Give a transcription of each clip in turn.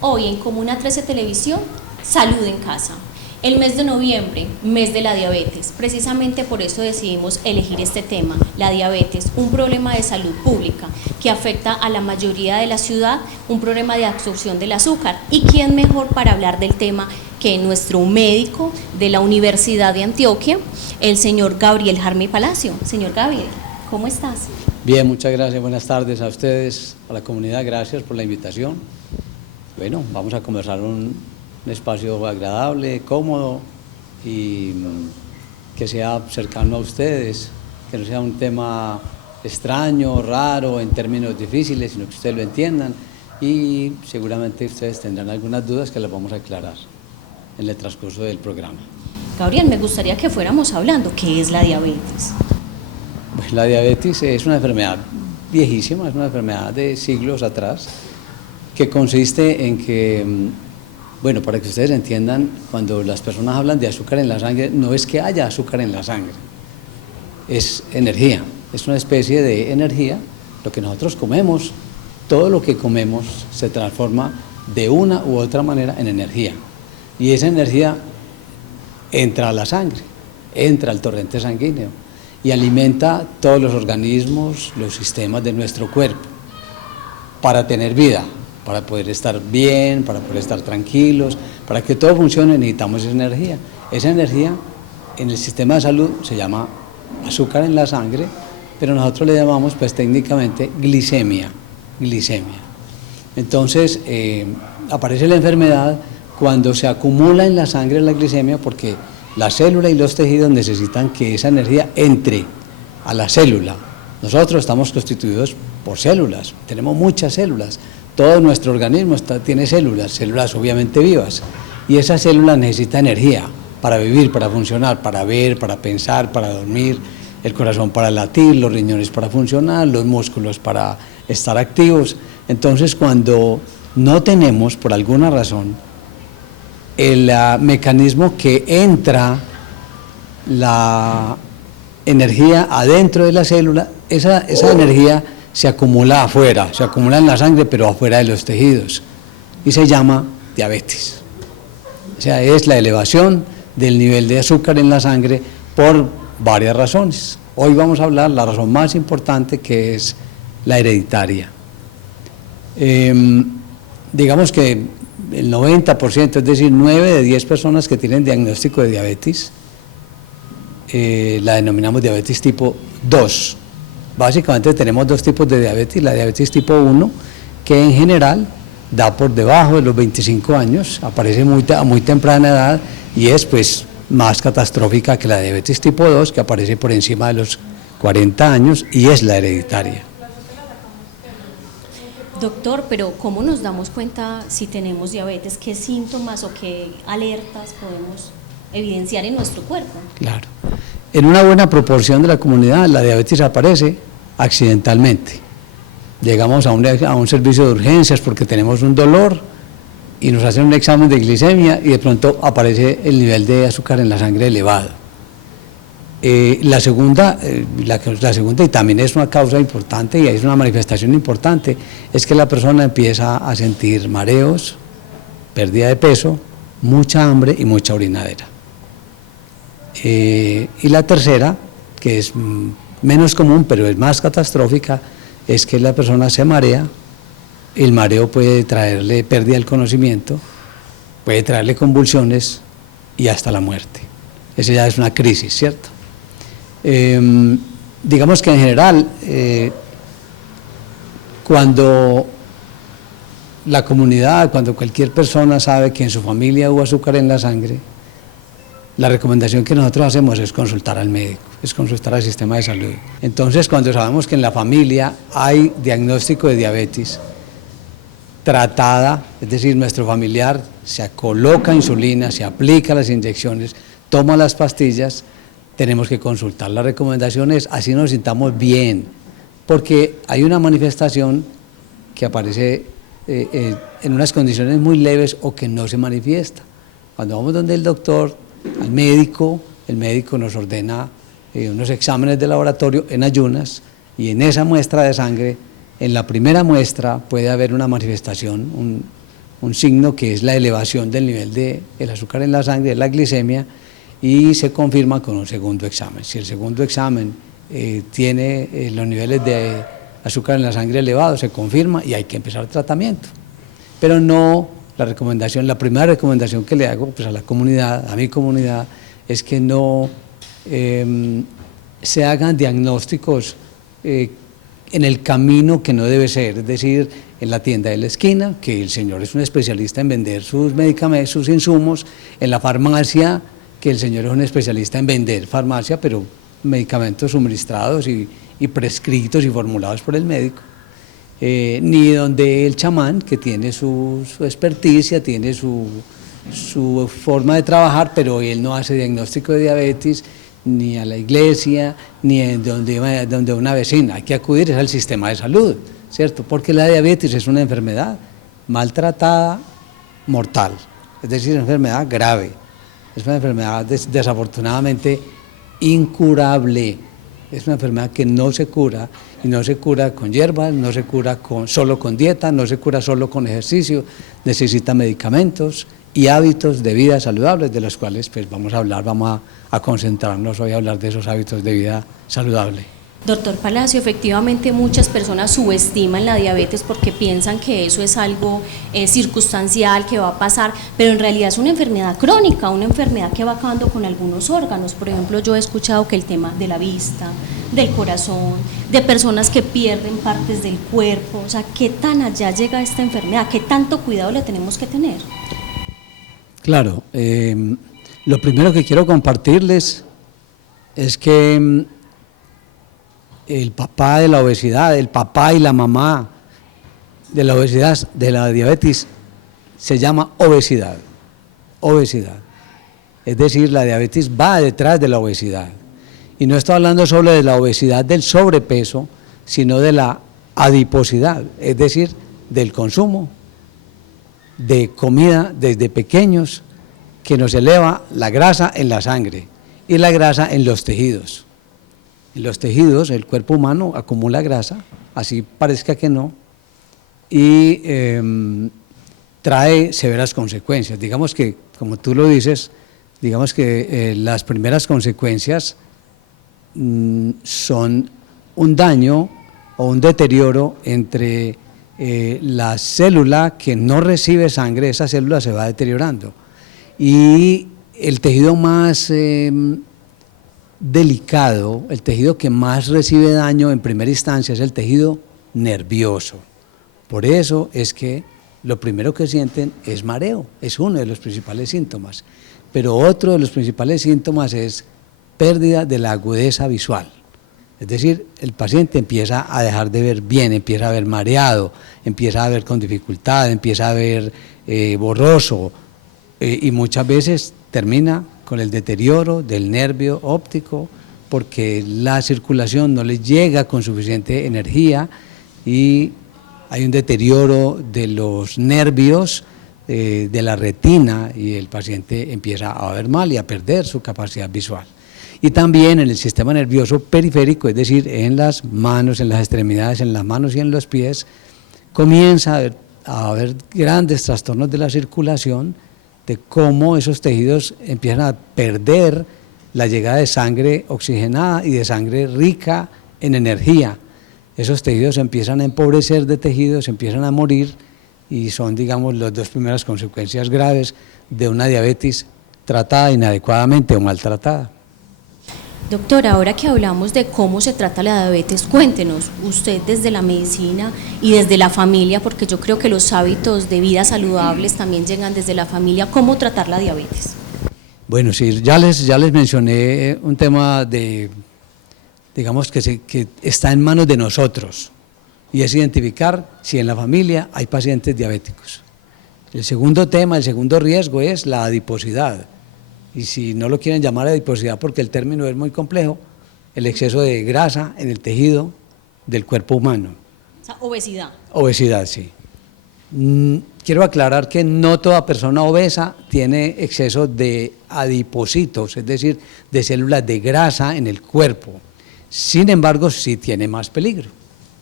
Hoy en Comuna 13 Televisión, Salud en Casa. El mes de noviembre, mes de la diabetes. Precisamente por eso decidimos elegir este tema, la diabetes, un problema de salud pública que afecta a la mayoría de la ciudad, un problema de absorción del azúcar. ¿Y quién mejor para hablar del tema que nuestro médico de la Universidad de Antioquia, el señor Gabriel Jarmy Palacio? Señor Gabriel, ¿cómo estás? Bien, muchas gracias, buenas tardes a ustedes, a la comunidad, gracias por la invitación. Bueno, vamos a conversar un espacio agradable, cómodo y que sea cercano a ustedes, que no sea un tema extraño, raro, en términos difíciles, sino que ustedes lo entiendan y seguramente ustedes tendrán algunas dudas que las vamos a aclarar en el transcurso del programa. Gabriel, me gustaría que fuéramos hablando, ¿qué es la diabetes? Pues la diabetes es una enfermedad viejísima, es una enfermedad de siglos atrás, que consiste en que, bueno, para que ustedes entiendan, cuando las personas hablan de azúcar en la sangre, no es que haya azúcar en la sangre, es energía, es una especie de energía, lo que nosotros comemos, todo lo que comemos se transforma de una u otra manera en energía, y esa energía entra a la sangre, entra al torrente sanguíneo, y alimenta todos los organismos, los sistemas de nuestro cuerpo, para tener vida, para poder estar bien, para poder estar tranquilos, para que todo funcione necesitamos esa energía. Esa energía en el sistema de salud se llama azúcar en la sangre, pero nosotros le llamamos pues técnicamente glicemia. Entonces aparece la enfermedad cuando se acumula en la sangre la glicemia porque la célula y los tejidos necesitan que esa energía entre a la célula. Nosotros estamos constituidos por células, tenemos muchas células. Todo nuestro organismo tiene células obviamente vivas, y esas células necesitan energía para vivir, para funcionar, para ver, para pensar, para dormir, el corazón para latir, los riñones para funcionar, los músculos para estar activos. Entonces, cuando no tenemos, por alguna razón, el mecanismo que entra la energía adentro de la célula, esa energía se acumula afuera, se acumula en la sangre, pero afuera de los tejidos, y se llama diabetes. O sea, es la elevación del nivel de azúcar en la sangre por varias razones. Hoy vamos a hablar la razón más importante, que es la hereditaria. Digamos que el 90%, es decir, 9 de 10 personas que tienen diagnóstico de diabetes, la denominamos diabetes tipo 2. Básicamente tenemos dos tipos de diabetes, la diabetes tipo 1, que en general da por debajo de los 25 años, aparece a muy temprana edad y es pues más catastrófica que la diabetes tipo 2, que aparece por encima de los 40 años y es la hereditaria. Doctor, pero ¿cómo nos damos cuenta si tenemos diabetes? ¿Qué síntomas o qué alertas podemos evidenciar en nuestro cuerpo? Claro. En una buena proporción de la comunidad la diabetes aparece accidentalmente. Llegamos a un servicio de urgencias porque tenemos un dolor y nos hacen un examen de glicemia y de pronto aparece el nivel de azúcar en la sangre elevado. La segunda y también es una causa importante y es una manifestación importante, es que la persona empieza a sentir mareos, pérdida de peso, mucha hambre y mucha orinadera. Y la tercera, que es menos común pero es más catastrófica, es que la persona se marea. El mareo puede traerle pérdida del conocimiento, puede traerle convulsiones y hasta la muerte. Esa ya es una crisis, ¿cierto? Digamos que en general, cuando la comunidad, cuando cualquier persona sabe que en su familia hubo azúcar en la sangre, la recomendación que nosotros hacemos es consultar al médico, es consultar al sistema de salud. Entonces, cuando sabemos que en la familia hay diagnóstico de diabetes tratada, es decir, nuestro familiar se coloca insulina, se aplica las inyecciones, toma las pastillas, tenemos que consultar las recomendaciones, así nos sintamos bien, porque hay una manifestación que aparece en unas condiciones muy leves o que no se manifiesta. Cuando vamos donde el doctor, al médico, el médico nos ordena unos exámenes de laboratorio en ayunas, y en esa muestra de sangre, en la primera muestra puede haber una manifestación, un signo que es la elevación del nivel del azúcar en la sangre, la glicemia, y se confirma con un segundo examen. Si el segundo examen tiene los niveles de azúcar en la sangre elevados, se confirma y hay que empezar el tratamiento. Pero no, la primera recomendación que le hago pues, a la comunidad, a mi comunidad, es que no se hagan diagnósticos en el camino que no debe ser, es decir, en la tienda de la esquina, que el señor es un especialista en vender sus medicamentos, sus insumos, en la farmacia, que el señor es un especialista en vender farmacia, pero medicamentos suministrados y prescritos y formulados por el médico, ni donde el chamán, que tiene su experticia, tiene su forma de trabajar, pero él no hace diagnóstico de diabetes, ni a la iglesia, ni donde una vecina. Hay que acudir al sistema de salud, ¿cierto? Porque la diabetes es una enfermedad maltratada, mortal, es decir, una enfermedad grave, es una enfermedad desafortunadamente incurable, es una enfermedad que no se cura, y no se cura con hierbas, no se cura solo con dieta, no se cura solo con ejercicio, necesita medicamentos y hábitos de vida saludables, de los cuales pues vamos a concentrarnos hoy a hablar de esos hábitos de vida saludable. Doctor Palacio, efectivamente muchas personas subestiman la diabetes porque piensan que eso es algo circunstancial, que va a pasar, pero en realidad es una enfermedad crónica, una enfermedad que va acabando con algunos órganos. Por ejemplo, yo he escuchado que el tema de la vista, del corazón, de personas que pierden partes del cuerpo, o sea, ¿qué tan allá llega esta enfermedad? ¿Qué tanto cuidado le tenemos que tener? Claro, lo primero que quiero compartirles es que el papá de la obesidad, el papá y la mamá de la obesidad, de la diabetes, se llama obesidad. Obesidad. Es decir, la diabetes va detrás de la obesidad. Y no estoy hablando solo de la obesidad del sobrepeso, sino de la adiposidad, es decir, del consumo de comida desde pequeños que nos eleva la grasa en la sangre y la grasa en los tejidos. En los tejidos, el cuerpo humano acumula grasa, así parezca que no, y trae severas consecuencias. Digamos que, como tú lo dices, digamos que las primeras consecuencias son un daño o un deterioro entre la célula que no recibe sangre, esa célula se va deteriorando, y el tejido más delicado, el tejido que más recibe daño en primera instancia es el tejido nervioso. Por eso es que lo primero que sienten es mareo, es uno de los principales síntomas, pero otro de los principales síntomas es pérdida de la agudeza visual. Es decir, el paciente empieza a dejar de ver bien, empieza a ver mareado, empieza a ver con dificultad, empieza a ver borroso, y muchas veces termina con el deterioro del nervio óptico porque la circulación no le llega con suficiente energía y hay un deterioro de los nervios, de la retina, y el paciente empieza a ver mal y a perder su capacidad visual. Y también en el sistema nervioso periférico, es decir, en las manos, en las extremidades, en las manos y en los pies, comienza a haber grandes trastornos de la circulación, de cómo esos tejidos empiezan a perder la llegada de sangre oxigenada y de sangre rica en energía. Esos tejidos empiezan a empobrecer de tejidos, empiezan a morir, y son, digamos, las dos primeras consecuencias graves de una diabetes tratada inadecuadamente o maltratada. Doctora, ahora que hablamos de cómo se trata la diabetes, cuéntenos, usted desde la medicina y desde la familia, porque yo creo que los hábitos de vida saludables también llegan desde la familia, ¿cómo tratar la diabetes? Bueno, sí, ya les mencioné un tema digamos que está en manos de nosotros, y es identificar si en la familia hay pacientes diabéticos. El segundo tema, el segundo riesgo es la adiposidad. y si no lo quieren llamar adiposidad porque el término es muy complejo, el exceso de grasa en el tejido del cuerpo humano. O sea, obesidad. Obesidad, sí. Quiero aclarar que no toda persona obesa tiene exceso de adipocitos, es decir, de células de grasa en el cuerpo. Sin embargo, sí tiene más peligro.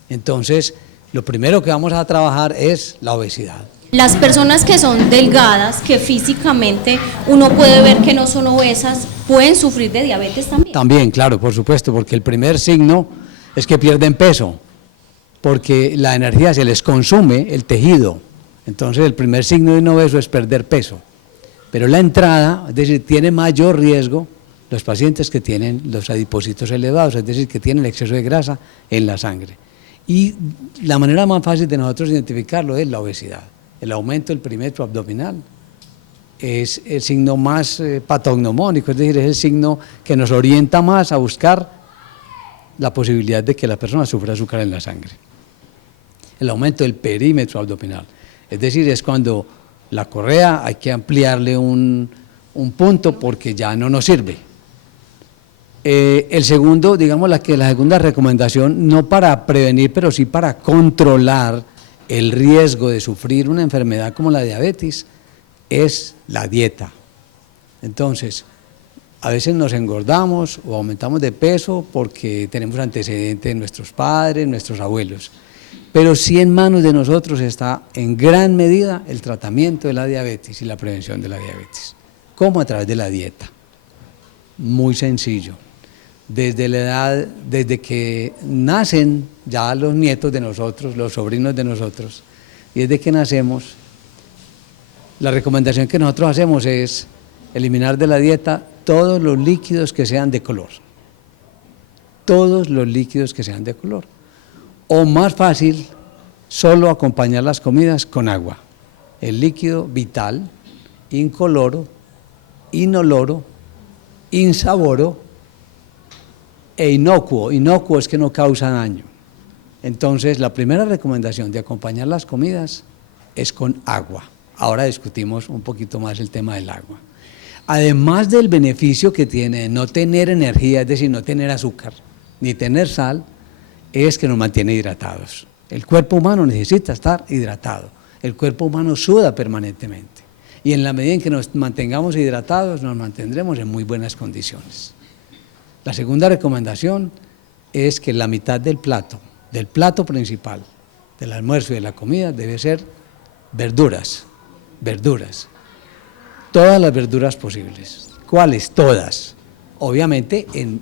Entonces, lo primero que vamos a trabajar es la obesidad. Las personas que son delgadas, que físicamente uno puede ver que no son obesas, ¿pueden sufrir de diabetes también? También, claro, por supuesto, porque el primer signo es que pierden peso, porque la energía se les consume el tejido. Entonces, el primer signo de un obeso es perder peso. Pero la entrada, es decir, tiene mayor riesgo los pacientes que tienen los adipocitos elevados, es decir, que tienen exceso de grasa en la sangre. Y la manera más fácil de nosotros identificarlo es la obesidad. El aumento del perímetro abdominal es el signo más patognomónico, es decir, es el signo que nos orienta más a buscar la posibilidad de que la persona sufra azúcar en la sangre. El aumento del perímetro abdominal, es decir, es cuando la correa hay que ampliarle un punto porque ya no nos sirve. El segundo, digamos la segunda recomendación, no para prevenir, pero sí para controlar el riesgo de sufrir una enfermedad como la diabetes, es la dieta. Entonces, a veces nos engordamos o aumentamos de peso porque tenemos antecedentes de nuestros padres, nuestros abuelos. Pero sí en manos de nosotros está en gran medida el tratamiento de la diabetes y la prevención de la diabetes. ¿Cómo? A través de la dieta. Muy sencillo. Desde que nacen ya los nietos de nosotros, los sobrinos de nosotros, y desde que nacemos, la recomendación que nosotros hacemos es eliminar de la dieta todos los líquidos que sean de color. Todos los líquidos que sean de color. O más fácil, solo acompañar las comidas con agua. El líquido vital, incoloro, inoloro, insaboro e inocuo. Inocuo es que no causa daño. Entonces, la primera recomendación de acompañar las comidas es con agua. Ahora discutimos un poquito más el tema del agua. Además del beneficio que tiene de no tener energía, es decir, no tener azúcar, ni tener sal, es que nos mantiene hidratados. El cuerpo humano necesita estar hidratado. El cuerpo humano suda permanentemente. Y en la medida en que nos mantengamos hidratados, nos mantendremos en muy buenas condiciones. La segunda recomendación es que la mitad del plato principal, del almuerzo y de la comida, debe ser verduras. Todas las verduras posibles. ¿Cuáles? Todas. Obviamente en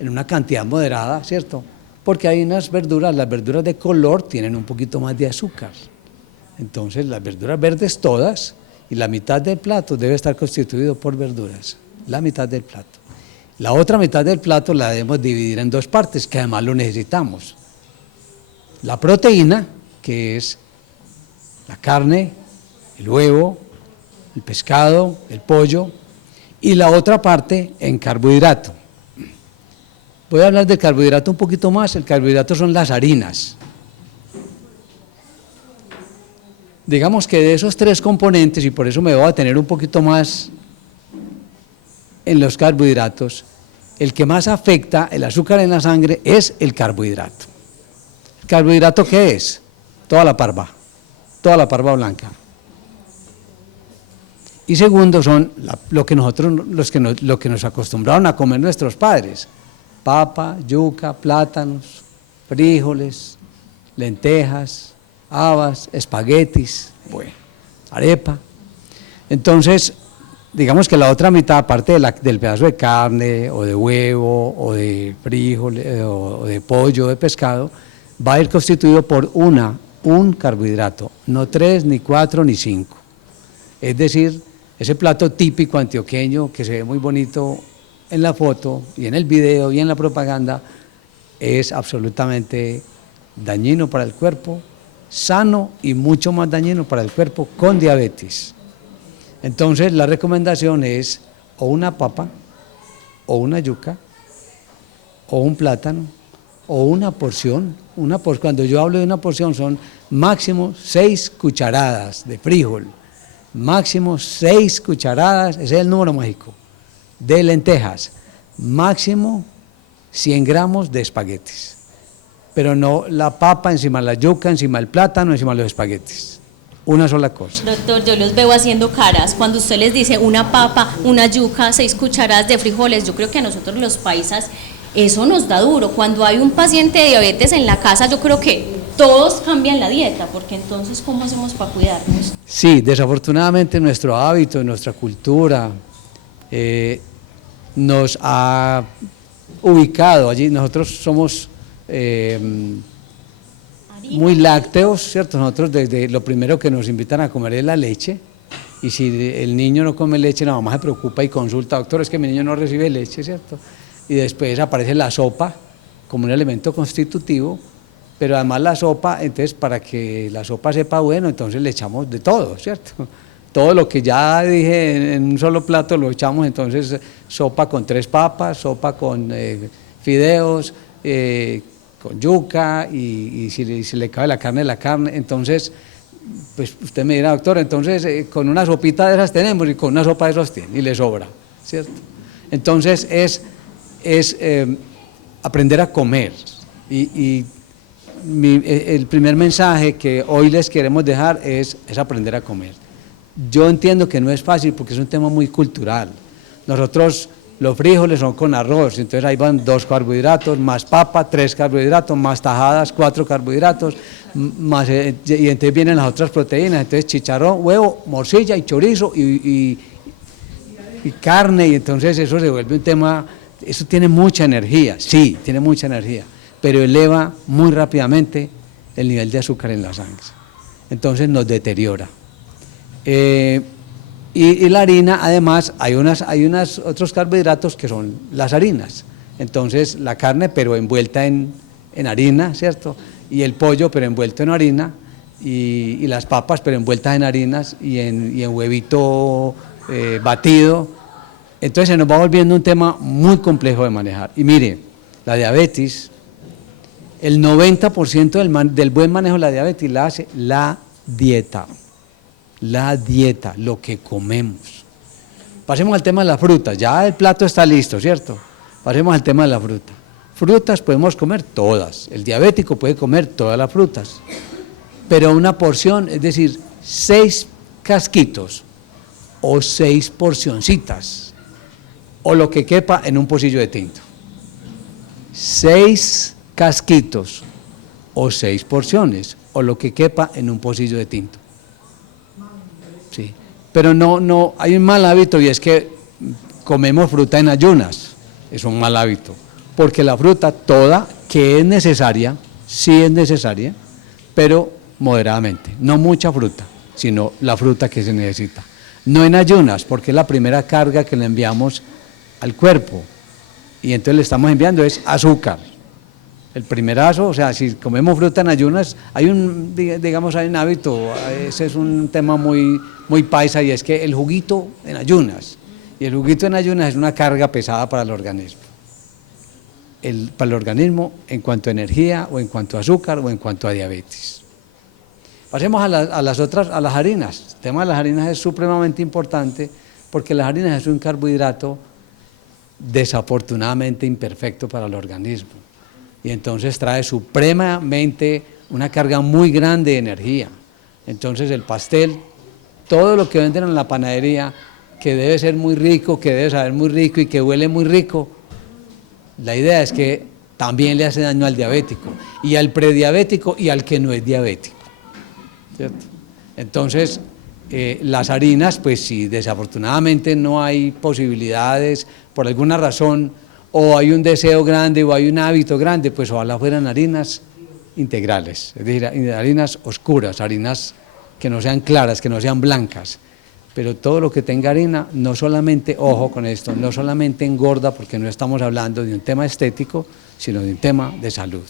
una cantidad moderada, ¿cierto? Porque hay unas verduras, las verduras de color tienen un poquito más de azúcar. Entonces las verduras verdes todas, y la mitad del plato debe estar constituido por verduras. La mitad del plato. La otra mitad del plato la debemos dividir en dos partes, que además lo necesitamos. La proteína, que es la carne, el huevo, el pescado, el pollo, y la otra parte en carbohidrato. Voy a hablar del carbohidrato un poquito más. El carbohidrato son las harinas. Digamos que de esos tres componentes, y por eso me voy a detener un poquito más en los carbohidratos, el que más afecta el azúcar en la sangre es el carbohidrato. ¿El carbohidrato qué es? Toda la parva blanca. Y segundo son lo que nos acostumbraron a comer nuestros padres: papa, yuca, plátanos, frijoles, lentejas, habas, espaguetis, bueno, arepa. Entonces, digamos que la otra mitad, aparte del pedazo de carne, o de huevo, o de frijoles, o de pollo, de pescado, va a ir constituido por un carbohidrato, no 3, ni 4, ni 5. Es decir, ese plato típico antioqueño que se ve muy bonito en la foto, y en el video, y en la propaganda, es absolutamente dañino para el cuerpo, sano y mucho más dañino para el cuerpo con diabetes. Entonces la recomendación es o una papa, o una yuca, o un plátano, o una porción. Cuando yo hablo de una porción son máximo 6 cucharadas de frijol, máximo 6 cucharadas, ese es el número mágico, de lentejas, máximo 100 gramos de espaguetis, pero no la papa encima de la yuca, encima del plátano, encima de los espaguetis, una sola cosa. Doctor, yo los veo haciendo caras, cuando usted les dice una papa, una yuca, 6 cucharadas de frijoles, yo creo que a nosotros los paisas eso nos da duro. Cuando hay un paciente de diabetes en la casa, yo creo que todos cambian la dieta, porque entonces, ¿cómo hacemos para cuidarnos? Sí, desafortunadamente nuestro hábito, nuestra cultura nos ha ubicado allí. Nosotros somos muy lácteos, ¿cierto? Nosotros desde lo primero que nos invitan a comer es la leche, y si el niño no come leche, la mamá se preocupa y consulta, doctor, es que mi niño no recibe leche, ¿cierto? Y después aparece la sopa como un elemento constitutivo, pero además la sopa, entonces para que la sopa sepa bueno, entonces le echamos de todo, ¿cierto? Todo lo que ya dije en un solo plato lo echamos, entonces sopa con 3 papas, sopa con fideos, con yuca, y si le cabe la carne, entonces, pues usted me dirá, doctor, entonces con una sopita de esas tenemos, y con una sopa de esas tiene, y le sobra, ¿cierto? Entonces es aprender a comer, y el primer mensaje que hoy les queremos dejar es aprender a comer. Yo entiendo que no es fácil porque es un tema muy cultural. Nosotros, los frijoles son con arroz, entonces ahí van 2 carbohidratos, más papa, 3 carbohidratos, más tajadas, 4 carbohidratos, más, y entonces vienen las otras proteínas, entonces chicharrón, huevo, morcilla y chorizo y carne, y entonces eso se vuelve un tema, eso tiene mucha energía, sí, tiene mucha energía, pero eleva muy rápidamente el nivel de azúcar en la sangre, entonces nos deteriora. Y la harina, además, hay unos otros carbohidratos que son las harinas, entonces la carne pero envuelta en harina, ¿cierto? Y el pollo pero envuelto en harina, y las papas pero envueltas en harinas y en huevito batido. Entonces se nos va volviendo un tema muy complejo de manejar. Y mire, la diabetes, el 90% del buen manejo de la diabetes la hace la dieta. La dieta, lo que comemos. Pasemos al tema de las frutas, ya el plato está listo, ¿cierto? Pasemos al tema de la fruta. Frutas podemos comer todas, el diabético puede comer todas las frutas, pero una porción, es decir, 6 casquitos o 6 porcioncitas, o lo que quepa en un pocillo de tinto. 6 casquitos o 6 porciones, o lo que quepa en un pocillo de tinto. Sí, pero no, hay un mal hábito, y es que comemos fruta en ayunas, es un mal hábito, porque la fruta toda, que es necesaria, sí es necesaria, pero moderadamente, no mucha fruta, sino la fruta que se necesita. No en ayunas, porque es la primera carga que le enviamos al cuerpo, y entonces le estamos enviando es azúcar. El primerazo, o sea, si comemos fruta en ayunas, hay un hábito, ese es un tema muy paisa, y es que el juguito en ayunas, y el juguito en ayunas es una carga pesada para el organismo. Para el organismo en cuanto a energía, o en cuanto a azúcar, o en cuanto a diabetes. Pasemos a las harinas. El tema de las harinas es supremamente importante, porque las harinas es un carbohidrato desafortunadamente imperfecto para el organismo, y entonces trae supremamente una carga muy grande de energía. Entonces el pastel, todo lo que venden en la panadería, que debe ser muy rico, que debe saber muy rico y que huele muy rico, la idea es que también le hace daño al diabético, y al prediabético, y al que no es diabético, ¿cierto? Entonces las harinas, pues si desafortunadamente no hay posibilidades por alguna razón, o hay un deseo grande, o hay un hábito grande, pues ojalá fueran harinas integrales, es decir, harinas oscuras, harinas que no sean claras, que no sean blancas, pero todo lo que tenga harina, no solamente, ojo con esto, no solamente engorda, porque no estamos hablando de un tema estético, sino de un tema de salud.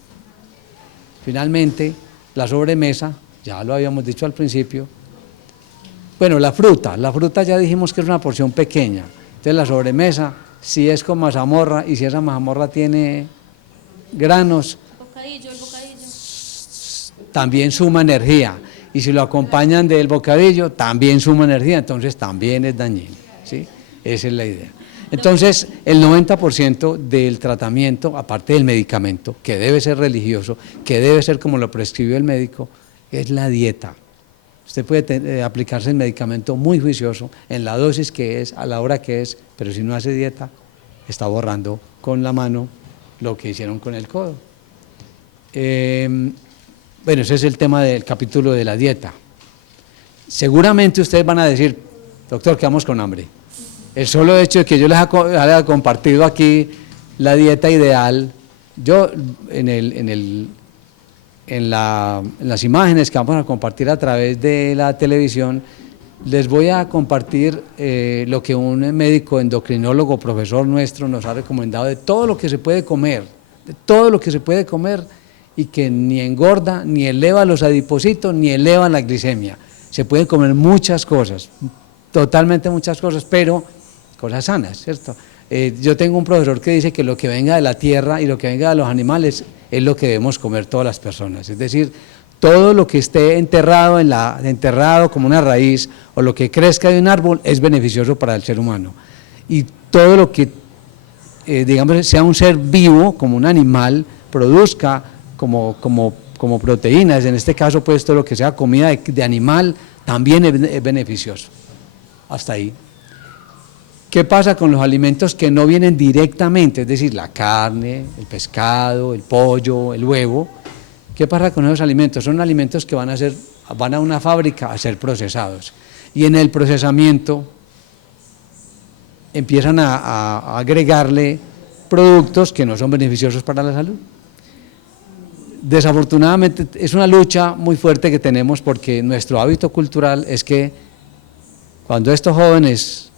Finalmente, la sobremesa, ya lo habíamos dicho al principio, bueno, la fruta ya dijimos que es una porción pequeña, entonces la sobremesa, si es con mazamorra, y si esa mazamorra tiene granos, El bocadillo. también suma energía, y si lo acompañan del bocadillo, también suma energía, entonces también es dañino, ¿sí? Esa es la idea. Entonces, el 90% del tratamiento, aparte del medicamento, que debe ser religioso, que debe ser como lo prescribió el médico, es la dieta. Usted puede aplicarse el medicamento muy juicioso, en la dosis que es, a la hora que es, pero si no hace dieta, está borrando con la mano lo que hicieron con el codo. Bueno, ese es el tema del capítulo de la dieta. Seguramente ustedes van a decir, doctor, quedamos con hambre. El solo hecho de que yo les haya compartido aquí la dieta ideal, yo en las imágenes que vamos a compartir a través de la televisión, les voy a compartir lo que un médico endocrinólogo, profesor nuestro, nos ha recomendado de todo lo que se puede comer, de todo lo que se puede comer y que ni engorda, ni eleva los adipocitos, ni eleva la glicemia. Se pueden comer muchas cosas, totalmente muchas cosas, pero cosas sanas, ¿cierto? Yo tengo un profesor que dice que lo que venga de la tierra y lo que venga de los animales es lo que debemos comer todas las personas, es decir, todo lo que esté enterrado como una raíz o lo que crezca de un árbol es beneficioso para el ser humano, y todo lo que digamos sea un ser vivo como un animal produzca como proteínas, en este caso pues todo lo que sea comida de animal también es beneficioso. Hasta ahí. ¿Qué pasa con los alimentos que no vienen directamente, es decir, la carne, el pescado, el pollo, el huevo? ¿Qué pasa con esos alimentos? Son alimentos que van a una fábrica a ser procesados, y en el procesamiento empiezan a agregarle productos que no son beneficiosos para la salud. Desafortunadamente es una lucha muy fuerte que tenemos, porque nuestro hábito cultural es que cuando estos jóvenes,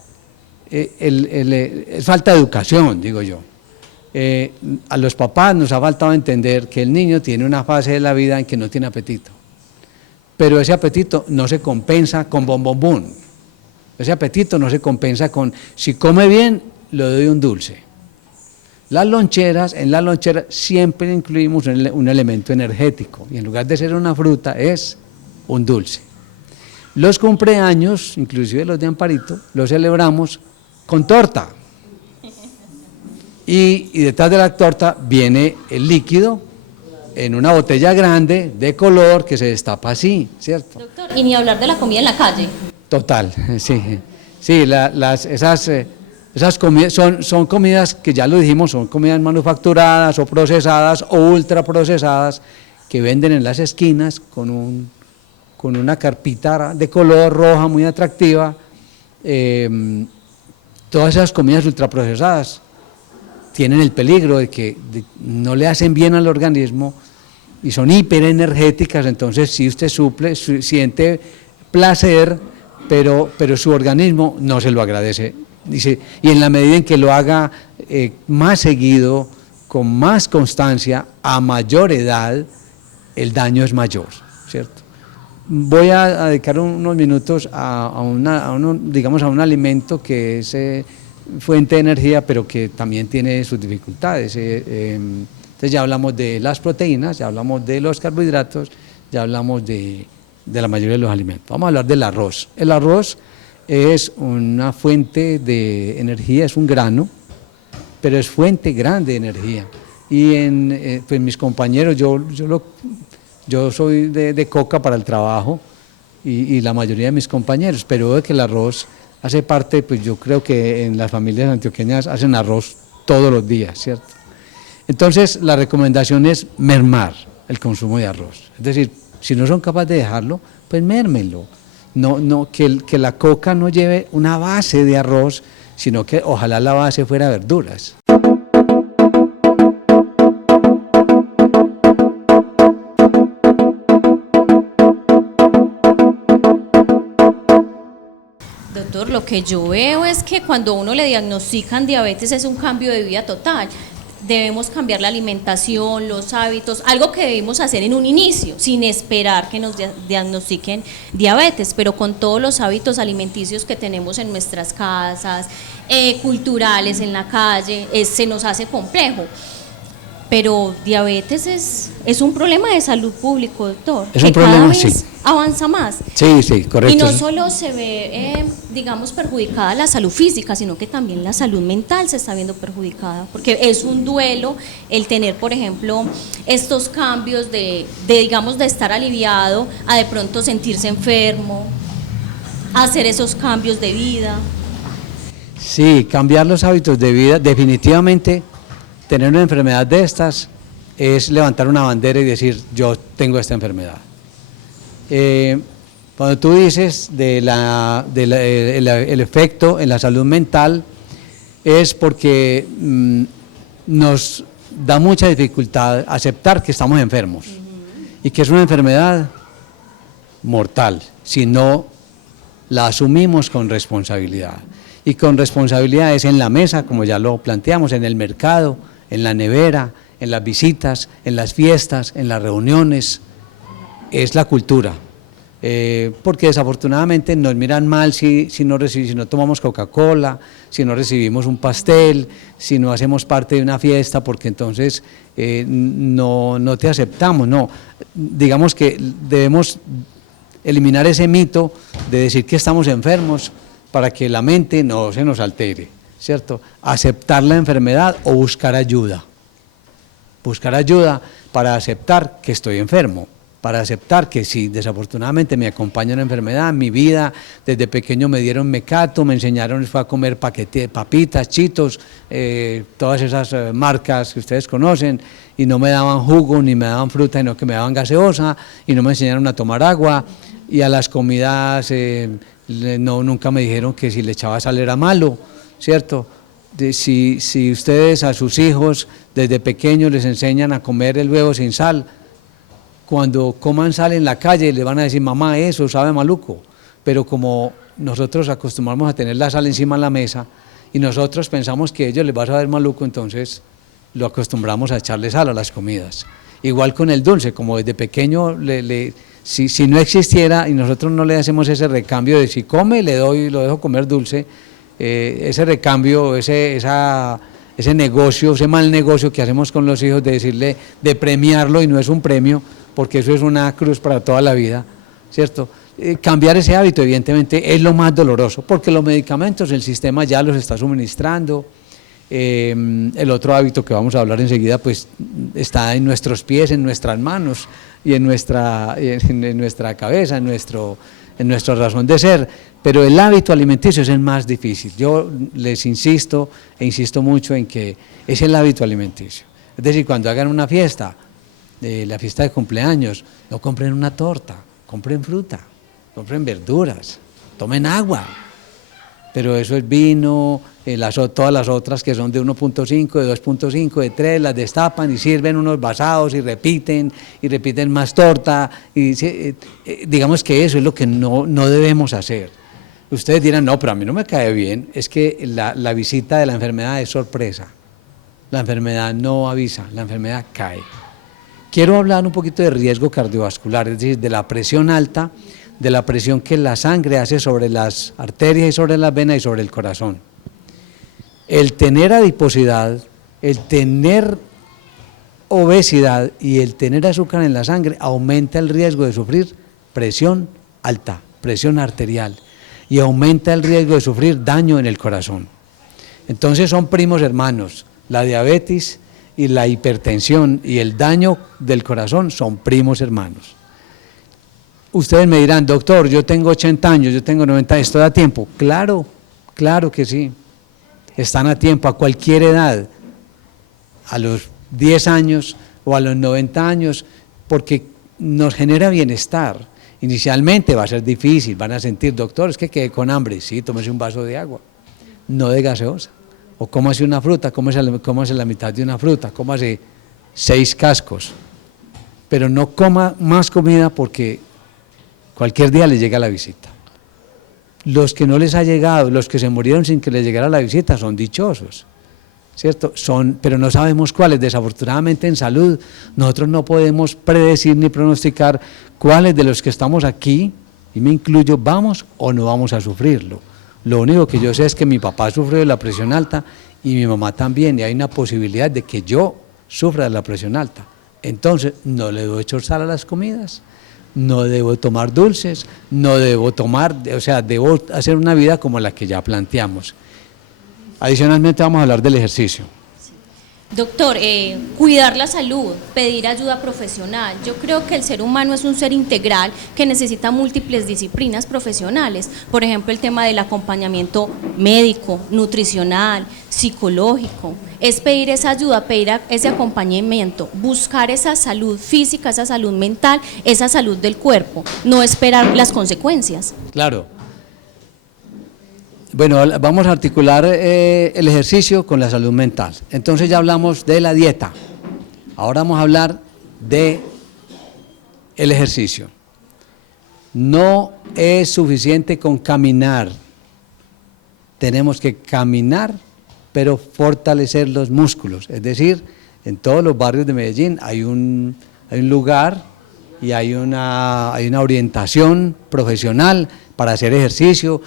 es falta de educación, digo yo. A los papás nos ha faltado entender que el niño tiene una fase de la vida en que no tiene apetito, pero ese apetito no se compensa con bombón, ese apetito no se compensa con, si come bien, le doy un dulce. En las loncheras siempre incluimos un elemento energético, y en lugar de ser una fruta es un dulce. Los cumpleaños, inclusive los de Amparito, los celebramos con torta, y detrás de la torta viene el líquido en una botella grande de color que se destapa así, ¿cierto? Doctor, y ni hablar de la comida en la calle. Total, sí, esas comidas son comidas que ya lo dijimos, son comidas manufacturadas o procesadas o ultraprocesadas que venden en las esquinas con una carpita de color roja muy atractiva. Todas esas comidas ultraprocesadas tienen el peligro de que no le hacen bien al organismo y son hiperenergéticas, entonces si usted siente placer, pero su organismo no se lo agradece. Dice, y en la medida en que lo haga más seguido, con más constancia, a mayor edad, el daño es mayor, ¿cierto? Voy a dedicar unos minutos a un alimento que es fuente de energía, pero que también tiene sus dificultades. Entonces ya hablamos de las proteínas, ya hablamos de los carbohidratos, ya hablamos de la mayoría de los alimentos. Vamos a hablar del arroz. El arroz es una fuente de energía, es un grano, pero es fuente grande de energía. Y pues mis compañeros, yo soy de coca para el trabajo, y la mayoría de mis compañeros, pero veo que el arroz hace parte, pues yo creo que en las familias antioqueñas hacen arroz todos los días, ¿cierto? Entonces la recomendación es mermar el consumo de arroz, es decir, si no son capaces de dejarlo, pues mérmenlo. Que la coca no lleve una base de arroz, sino que ojalá la base fuera verduras. Doctor, lo que yo veo es que cuando uno le diagnostican diabetes es un cambio de vida total. Debemos cambiar la alimentación, los hábitos, algo que debemos hacer en un inicio, sin esperar que nos diagnostiquen diabetes, pero con todos los hábitos alimenticios que tenemos en nuestras casas, culturales, en la calle, se nos hace complejo. Pero diabetes es un problema de salud público, doctor. Es un que problema, cada vez sí. avanza más. Sí, sí, correcto. Y no solo se ve, digamos, perjudicada la salud física, sino que también la salud mental se está viendo perjudicada, porque es un duelo el tener, por ejemplo, estos cambios digamos, de estar aliviado a de pronto sentirse enfermo, hacer esos cambios de vida. Sí, cambiar los hábitos de vida, definitivamente tener una enfermedad de estas es levantar una bandera y decir, yo tengo esta enfermedad. Cuando tú dices el efecto en la salud mental, es porque nos da mucha dificultad aceptar que estamos enfermos y que es una enfermedad mortal, si no la asumimos con responsabilidad. Y con responsabilidad es en la mesa, como ya lo planteamos, en el mercado, en la nevera, en las visitas, en las fiestas, en las reuniones, es la cultura. Porque desafortunadamente nos miran mal si no tomamos Coca-Cola, si no recibimos un pastel, si no hacemos parte de una fiesta, porque entonces no te aceptamos. No, digamos que debemos eliminar ese mito de decir que estamos enfermos para que la mente no se nos altere, ¿cierto? Aceptar la enfermedad o buscar ayuda para aceptar que estoy enfermo, para aceptar que si desafortunadamente me acompaña una enfermedad, mi vida, desde pequeño me dieron mecato, me enseñaron a comer papitas, chitos, todas esas marcas que ustedes conocen, y no me daban jugo ni me daban fruta, sino que me daban gaseosa, y no me enseñaron a tomar agua, y a las comidas nunca me dijeron que si le echaba sal era malo, ¿cierto? Si ustedes a sus hijos desde pequeños les enseñan a comer el huevo sin sal, cuando coman sal en la calle le van a decir, mamá, eso sabe maluco, pero como nosotros acostumbramos a tener la sal encima de la mesa y nosotros pensamos que a ellos les va a saber maluco, entonces lo acostumbramos a echarle sal a las comidas. Igual con el dulce, como desde pequeño si no existiera y nosotros no le hacemos ese recambio de si come, le doy, lo dejo comer dulce, ese recambio, ese negocio, ese mal negocio que hacemos con los hijos de decirle, de premiarlo, y no es un premio, porque eso es una cruz para toda la vida, ¿cierto? Cambiar ese hábito evidentemente es lo más doloroso, porque los medicamentos el sistema ya los está suministrando. El otro hábito que vamos a hablar enseguida pues está en nuestros pies, en nuestras manos y en nuestra cabeza, en nuestra razón de ser, pero el hábito alimenticio es el más difícil. Yo les insisto e insisto mucho en que es el hábito alimenticio. Es decir, cuando hagan una fiesta, la fiesta de cumpleaños, no compren una torta, compren fruta, compren verduras, tomen agua. Pero eso es vino, todas las otras que son de 1.5, de 2.5, de 3, las destapan y sirven unos vasados y repiten más torta. Y digamos que eso es lo que no debemos hacer. Ustedes dirán, no, pero a mí no me cae bien. Es que la visita de la enfermedad es sorpresa. La enfermedad no avisa, la enfermedad cae. Quiero hablar un poquito de riesgo cardiovascular, es decir, de la presión alta, de la presión que la sangre hace sobre las arterias y sobre las venas y sobre el corazón. El tener adiposidad, el tener obesidad y el tener azúcar en la sangre aumenta el riesgo de sufrir presión alta, presión arterial, y aumenta el riesgo de sufrir daño en el corazón. Entonces son primos hermanos, la diabetes y la hipertensión y el daño del corazón son primos hermanos. Ustedes me dirán, doctor, yo tengo 80 años, yo tengo 90, ¿estoy a tiempo? Claro, claro que sí, están a tiempo a cualquier edad, a los 10 años o a los 90 años, porque nos genera bienestar. Inicialmente va a ser difícil, van a sentir, doctor, es que quedé con hambre, sí, tómese un vaso de agua, no de gaseosa, o cómase una fruta, cómase la mitad de una fruta, cómase 6 cascos, pero no coma más comida porque cualquier día les llega la visita. Los que no les ha llegado, los que se murieron sin que les llegara la visita son dichosos, ¿cierto? Pero no sabemos cuáles. Desafortunadamente en salud nosotros no podemos predecir ni pronosticar cuáles de los que estamos aquí, y me incluyo, vamos o no vamos a sufrirlo. Lo único que yo sé es que mi papá sufrió de la presión alta y mi mamá también, y hay una posibilidad de que yo sufra de la presión alta. Entonces, no le debo echar sal a las comidas, no debo tomar dulces, no debo tomar, o sea, debo hacer una vida como la que ya planteamos. Adicionalmente vamos a hablar del ejercicio. Doctor, cuidar la salud, pedir ayuda profesional. Yo creo que el ser humano es un ser integral que necesita múltiples disciplinas profesionales. Por ejemplo, el tema del acompañamiento médico, nutricional, psicológico. Es pedir esa ayuda, pedir ese acompañamiento, buscar esa salud física, esa salud mental, esa salud del cuerpo, no esperar las consecuencias. Claro. Bueno, vamos a articular el ejercicio con la salud mental. Entonces ya hablamos de la dieta. Ahora vamos a hablar de el ejercicio. No es suficiente con caminar. Tenemos que caminar, pero fortalecer los músculos. Es decir, en todos los barrios de Medellín hay un lugar y hay una orientación profesional para hacer ejercicio,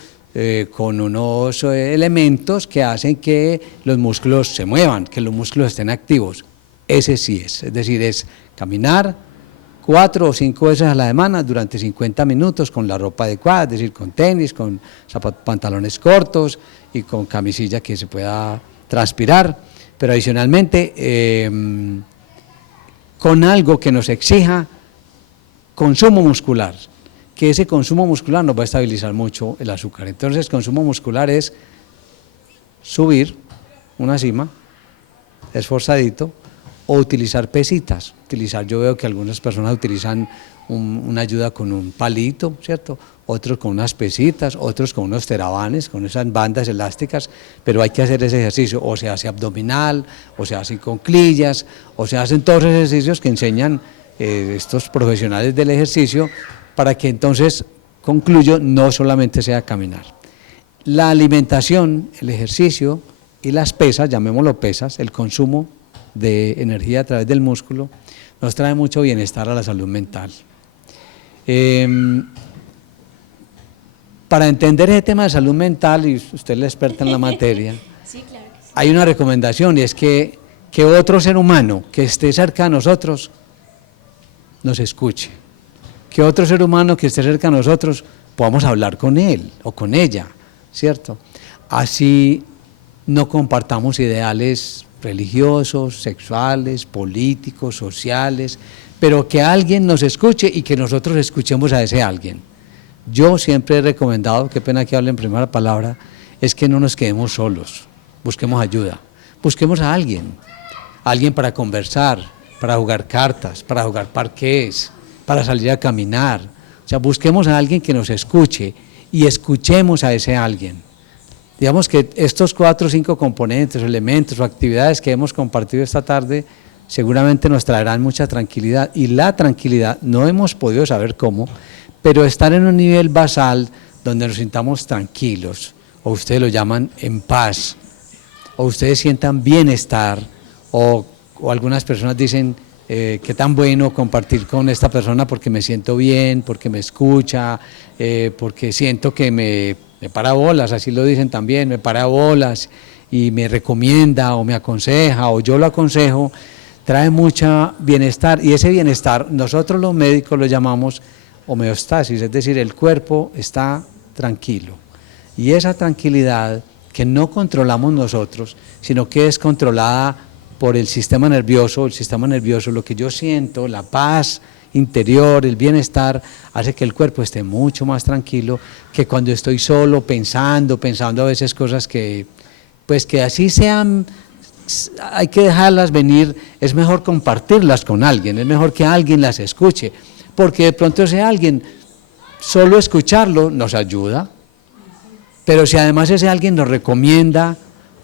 con unos elementos que hacen que los músculos se muevan, que los músculos estén activos. Ese sí es decir, es caminar 4 o 5 veces a la semana durante 50 minutos con la ropa adecuada, es decir, con tenis, con pantalones cortos y con camisilla que se pueda transpirar, pero adicionalmente con algo que nos exija consumo muscular, que ese consumo muscular nos va a estabilizar mucho el azúcar. Entonces, consumo muscular es subir una cima, esforzadito, o utilizar pesitas. Yo veo que algunas personas utilizan una ayuda con un palito, ¿cierto? Otros con unas pesitas, otros con unos terabanes, con esas bandas elásticas, pero hay que hacer ese ejercicio, o se hace abdominal, o se hace con clillas, o se hacen todos los ejercicios que enseñan estos profesionales del ejercicio, para que entonces, concluyo, no solamente sea caminar. La alimentación, el ejercicio y las pesas, llamémoslo pesas, el consumo de energía a través del músculo, nos trae mucho bienestar a la salud mental. Para entender ese tema de salud mental, y usted es la experta en la materia, Sí, claro que sí. hay una recomendación, y es que otro ser humano que esté cerca de nosotros nos escuche. Que otro ser humano que esté cerca de nosotros podamos hablar con él o con ella, ¿cierto? Así no compartamos ideales religiosos, sexuales, políticos, sociales, pero que alguien nos escuche y que nosotros escuchemos a ese alguien. Yo siempre he recomendado, qué pena que hable en primera palabra, es que no nos quedemos solos, busquemos ayuda, busquemos a alguien para conversar, para jugar cartas, para jugar parqués, para salir a caminar. O sea, busquemos a alguien que nos escuche y escuchemos a ese alguien. Digamos que estos 4 o 5 componentes, elementos o actividades que hemos compartido esta tarde seguramente nos traerán mucha tranquilidad, y la tranquilidad no hemos podido saber cómo, pero estar en un nivel basal donde nos sintamos tranquilos, o ustedes lo llaman en paz, o ustedes sientan bienestar, o algunas personas dicen qué tan bueno compartir con esta persona porque me siento bien, porque me escucha, porque siento que me para bolas, así lo dicen también, me para bolas y me recomienda o me aconseja o yo lo aconsejo, trae mucho bienestar, y ese bienestar nosotros los médicos lo llamamos homeostasis, es decir, el cuerpo está tranquilo, y esa tranquilidad que no controlamos nosotros, sino que es controlada por el sistema nervioso, lo que yo siento, la paz interior, el bienestar, hace que el cuerpo esté mucho más tranquilo que cuando estoy solo pensando a veces cosas que, pues que así sean, hay que dejarlas venir, es mejor compartirlas con alguien, es mejor que alguien las escuche, porque de pronto ese alguien, solo escucharlo nos ayuda, pero si además ese alguien nos recomienda,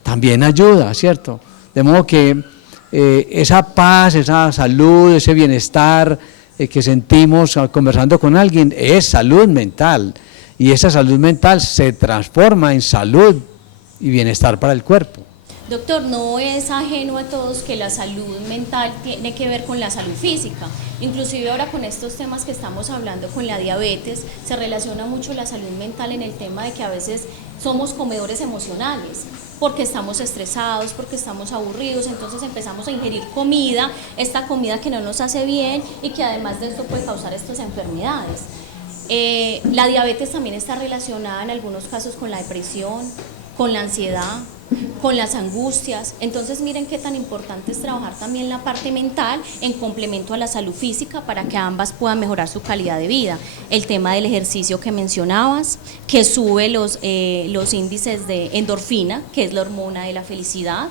también ayuda, ¿cierto? De modo que esa paz, esa salud, ese bienestar que sentimos conversando con alguien es salud mental, y esa salud mental se transforma en salud y bienestar para el cuerpo. Doctor, no es ajeno a todos que la salud mental tiene que ver con la salud física. Inclusive ahora con estos temas que estamos hablando con la diabetes, se relaciona mucho la salud mental en el tema de que a veces somos comedores emocionales, porque estamos estresados, porque estamos aburridos, entonces empezamos a ingerir comida, esta comida que no nos hace bien y que además de esto puede causar estas enfermedades. La diabetes también está relacionada en algunos casos con la depresión, con la ansiedad, con las angustias. Entonces miren qué tan importante es trabajar también la parte mental en complemento a la salud física para que ambas puedan mejorar su calidad de vida. El tema del ejercicio que mencionabas, que sube los índices de endorfina, que es la hormona de la felicidad.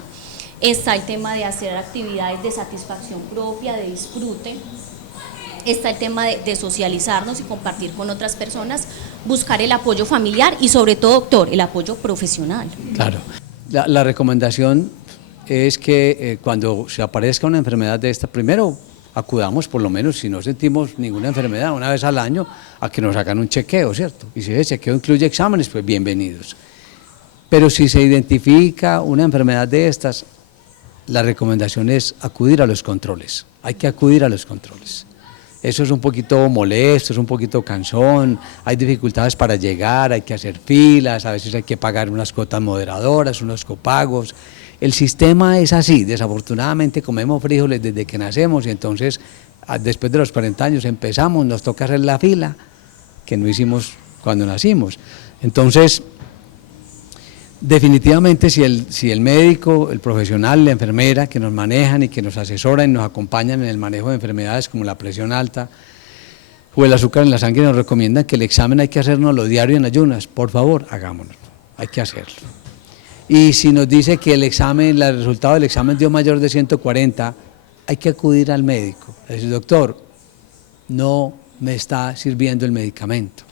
Está el tema de hacer actividades de satisfacción propia, de disfrute. Está el tema de socializarnos y compartir con otras personas, buscar el apoyo familiar y sobre todo, doctor, el apoyo profesional. Claro. La recomendación es que cuando se aparezca una enfermedad de esta, primero acudamos, por lo menos si no sentimos ninguna enfermedad, una vez al año, a que nos hagan un chequeo, ¿cierto? Y si ese chequeo incluye exámenes, pues bienvenidos. Pero si se identifica una enfermedad de estas, la recomendación es acudir a los controles. Hay que acudir a los controles. Eso es un poquito molesto, es un poquito cansón, hay dificultades para llegar, hay que hacer filas, a veces hay que pagar unas cuotas moderadoras, unos copagos. El sistema es así, desafortunadamente comemos frijoles desde que nacemos y entonces después de los 40 años empezamos, nos toca hacer la fila que no hicimos cuando nacimos. Entonces, definitivamente si el médico, el profesional, la enfermera que nos manejan y que nos asesoran y nos acompañan en el manejo de enfermedades como la presión alta o el azúcar en la sangre nos recomiendan que el examen hay que hacernoslo diario en ayunas, por favor, hagámoslo, hay que hacerlo. Y si nos dice que el resultado del examen dio mayor de 140, hay que acudir al médico, decir, doctor, no me está sirviendo el medicamento.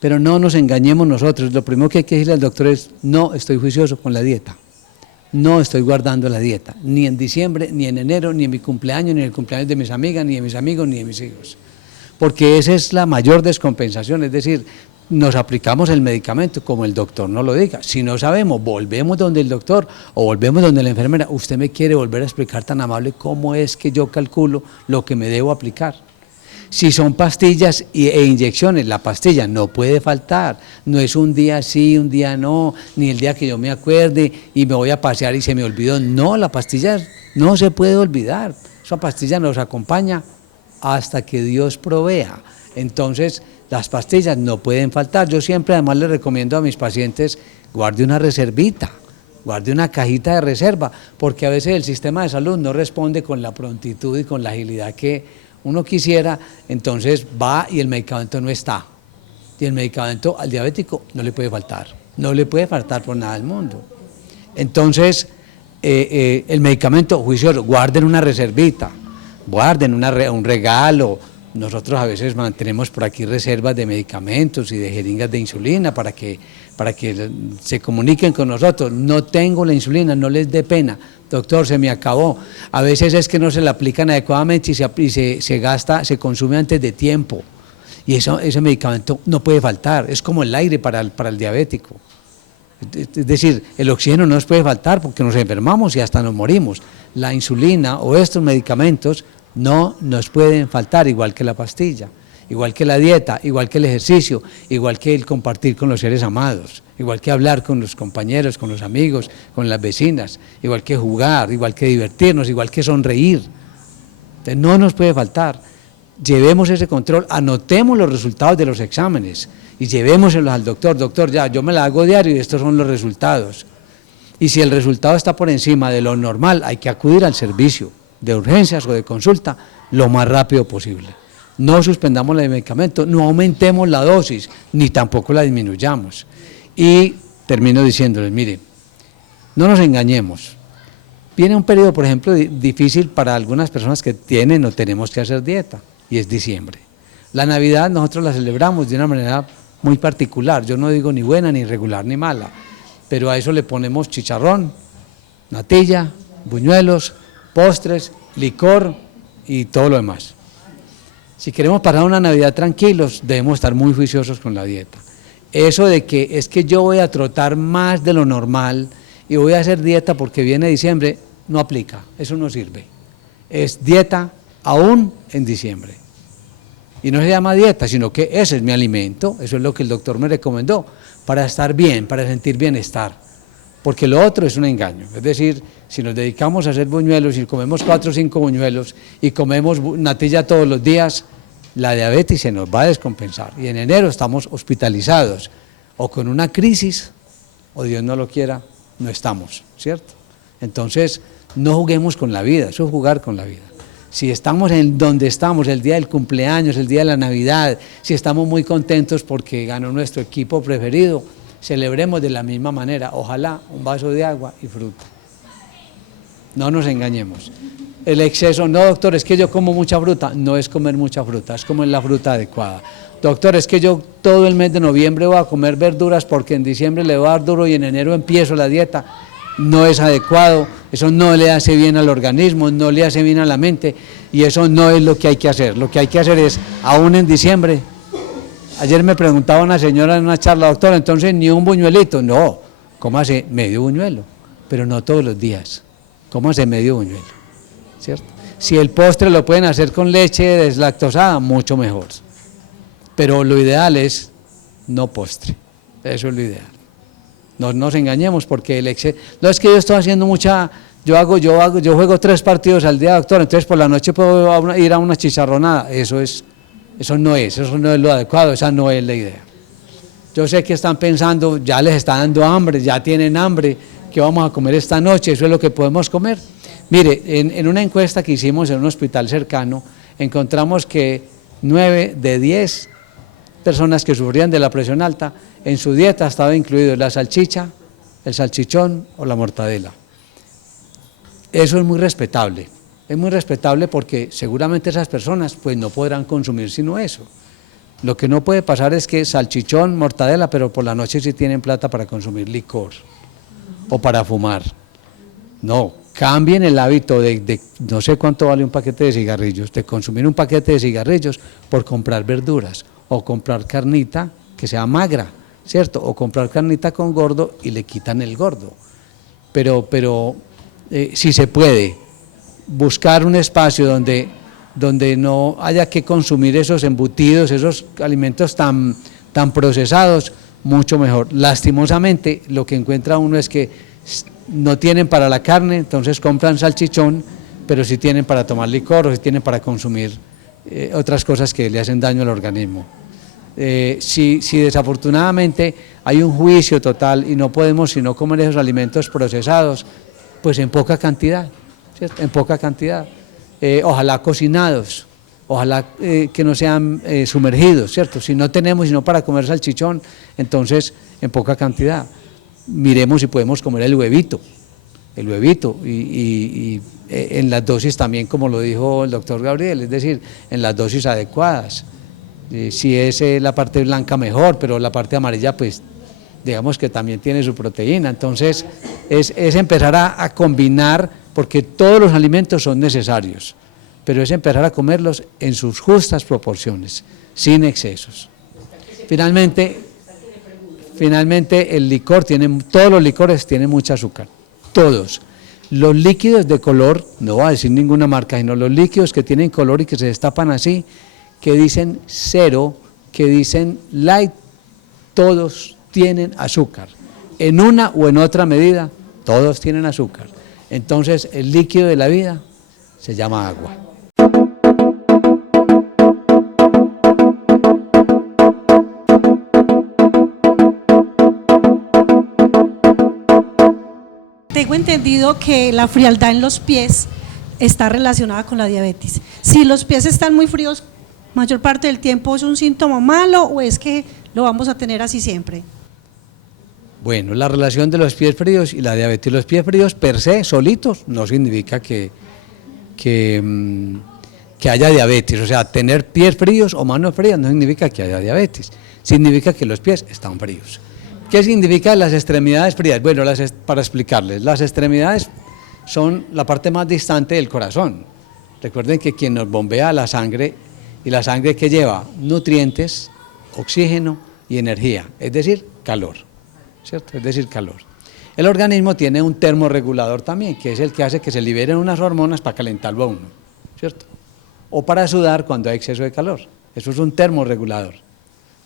Pero no nos engañemos nosotros, lo primero que hay que decirle al doctor es, no estoy juicioso con la dieta, no estoy guardando la dieta, ni en diciembre, ni en enero, ni en mi cumpleaños, ni en el cumpleaños de mis amigas, ni de mis amigos, ni de mis hijos. Porque esa es la mayor descompensación, es decir, nos aplicamos el medicamento como el doctor nos lo diga. Si no sabemos, volvemos donde el doctor o volvemos donde la enfermera. Usted me quiere volver a explicar tan amable cómo es que yo calculo lo que me debo aplicar. Si son pastillas e inyecciones, la pastilla no puede faltar, no es un día sí, un día no, ni el día que yo me acuerde y me voy a pasear y se me olvidó. No, la pastilla no se puede olvidar, esa pastilla nos acompaña hasta que Dios provea. Entonces, las pastillas no pueden faltar. Yo siempre además les recomiendo a mis pacientes, guarde una reservita, guarde una cajita de reserva, porque a veces el sistema de salud no responde con la prontitud y con la agilidad que uno quisiera, entonces va y el medicamento no está. Y el medicamento al diabético no le puede faltar, no le puede faltar por nada del mundo. Entonces, el medicamento juicioso, guarden una reservita, guarden un regalo. Nosotros a veces mantenemos por aquí reservas de medicamentos y de jeringas de insulina para que se comuniquen con nosotros. No tengo la insulina, no les dé pena. Doctor, se me acabó. A veces es que no se la aplican adecuadamente y se gasta, se consume antes de tiempo. Y ese medicamento no puede faltar, es como el aire para el diabético. Es decir, el oxígeno no nos puede faltar porque nos enfermamos y hasta nos morimos. La insulina o estos medicamentos no nos pueden faltar, igual que la pastilla, igual que la dieta, igual que el ejercicio, igual que el compartir con los seres amados, igual que hablar con los compañeros, con los amigos, con las vecinas, igual que jugar, igual que divertirnos, igual que sonreír. Entonces, no nos puede faltar. Llevemos ese control, anotemos los resultados de los exámenes y llevémoselos al doctor. Doctor, ya, yo me la hago diario y estos son los resultados. Y si el resultado está por encima de lo normal, hay que acudir al servicio de urgencias o de consulta lo más rápido posible. No suspendamos el medicamento, no aumentemos la dosis, ni tampoco la disminuyamos. Y termino diciéndoles, miren, no nos engañemos. Viene un periodo, por ejemplo, difícil para algunas personas que tienen o tenemos que hacer dieta, y es diciembre. La Navidad nosotros la celebramos de una manera muy particular, yo no digo ni buena, ni regular, ni mala, pero a eso le ponemos chicharrón, natilla, buñuelos, postres, licor y todo lo demás. Si queremos pasar una Navidad tranquilos, debemos estar muy juiciosos con la dieta. Eso de que es que yo voy a trotar más de lo normal y voy a hacer dieta porque viene diciembre, no aplica, eso no sirve. Es dieta aún en diciembre. Y no se llama dieta, sino que ese es mi alimento, eso es lo que el doctor me recomendó, para estar bien, para sentir bienestar. Porque lo otro es un engaño. Es decir, si nos dedicamos a hacer buñuelos y comemos 4 o 5 buñuelos y comemos natilla todos los días, la diabetes se nos va a descompensar. Y en enero estamos hospitalizados, o con una crisis, o Dios no lo quiera, no estamos, ¿cierto? Entonces, no juguemos con la vida, eso es jugar con la vida. Si estamos en donde estamos, el día del cumpleaños, el día de la Navidad, si estamos muy contentos porque ganó nuestro equipo preferido, celebremos de la misma manera, ojalá un vaso de agua y fruta. No nos engañemos. El exceso, no doctor, es que yo como mucha fruta, no es comer mucha fruta, es comer la fruta adecuada. Doctor, es que yo todo el mes de noviembre voy a comer verduras porque en diciembre le voy a dar duro y en enero empiezo la dieta. No es adecuado, eso no le hace bien al organismo, no le hace bien a la mente y eso no es lo que hay que hacer. Lo que hay que hacer es, aún en diciembre, ayer me preguntaba una señora en una charla, doctor, entonces ni un buñuelito, no, cómase medio buñuelo, pero no todos los días, cómase medio buñuelo, ¿cierto? Si el postre lo pueden hacer con leche deslactosada, mucho mejor, pero lo ideal es no postre, eso es lo ideal. No nos engañemos porque el exceso, no es que yo estoy haciendo mucha, yo juego 3 partidos al día, doctor, entonces por la noche puedo ir a una chicharronada, eso no es lo adecuado, esa no es la idea. Yo sé que están pensando, ya les está dando hambre, ya tienen hambre, ¿qué vamos a comer esta noche? Eso es lo que podemos comer. Mire, en una encuesta que hicimos en un hospital cercano, encontramos que 9 de 10 personas que sufrían de la presión alta, en su dieta estaba incluido la salchicha, el salchichón o la mortadela. Eso es muy respetable porque seguramente esas personas pues no podrán consumir sino eso. Lo que no puede pasar es que salchichón, mortadela, pero por la noche sí tienen plata para consumir licor o para fumar. No, cambien el hábito de no sé cuánto vale un paquete de cigarrillos, de consumir un paquete de cigarrillos por comprar verduras o comprar carnita que sea magra, ¿cierto? O comprar carnita con gordo y le quitan el gordo. Pero si se puede buscar un espacio donde no haya que consumir esos embutidos, esos alimentos tan procesados, mucho mejor. Lastimosamente, lo que encuentra uno es que no tienen para la carne, entonces compran salchichón, pero sí tienen para tomar licor o sí tienen para consumir otras cosas que le hacen daño al organismo. Si desafortunadamente hay un juicio total y no podemos sino comer esos alimentos procesados, pues en poca cantidad, ¿cierto? En poca cantidad. Ojalá cocinados, ojalá que no sean sumergidos, ¿cierto? Si no tenemos sino para comer salchichón, entonces en poca cantidad. Miremos si podemos comer el huevito y en las dosis también, como lo dijo el doctor Gabriel, es decir, en las dosis adecuadas. Si es la parte blanca mejor, pero la parte amarilla pues digamos que también tiene su proteína, entonces es empezar a combinar, porque todos los alimentos son necesarios, pero es empezar a comerlos en sus justas proporciones, sin excesos. Finalmente el licor todos los licores tienen mucho azúcar, todos. Los líquidos de color, no voy a decir ninguna marca, sino los líquidos que tienen color y que se destapan así, que dicen cero, que dicen light, todos tienen azúcar. En una o en otra medida, todos tienen azúcar. Entonces, el líquido de la vida se llama agua. Tengo entendido que la frialdad en los pies está relacionada con la diabetes. Si los pies están muy fríos, mayor parte del tiempo, ¿es un síntoma malo o es que lo vamos a tener así siempre? Bueno, la relación de los pies fríos y la diabetes. Los pies fríos per se, solitos, no significa que haya diabetes. O sea, tener pies fríos o manos frías no significa que haya diabetes, significa que los pies están fríos. ¿Qué significa las extremidades frías? Bueno, para explicarles, las extremidades son la parte más distante del corazón. Recuerden que quien nos bombea la sangre, y la sangre que lleva nutrientes, oxígeno y energía, es decir, calor, ¿cierto? Es decir, calor. El organismo tiene un termorregulador también, que es el que hace que se liberen unas hormonas para calentarlo a uno, ¿cierto? O para sudar cuando hay exceso de calor. Eso es un termorregulador.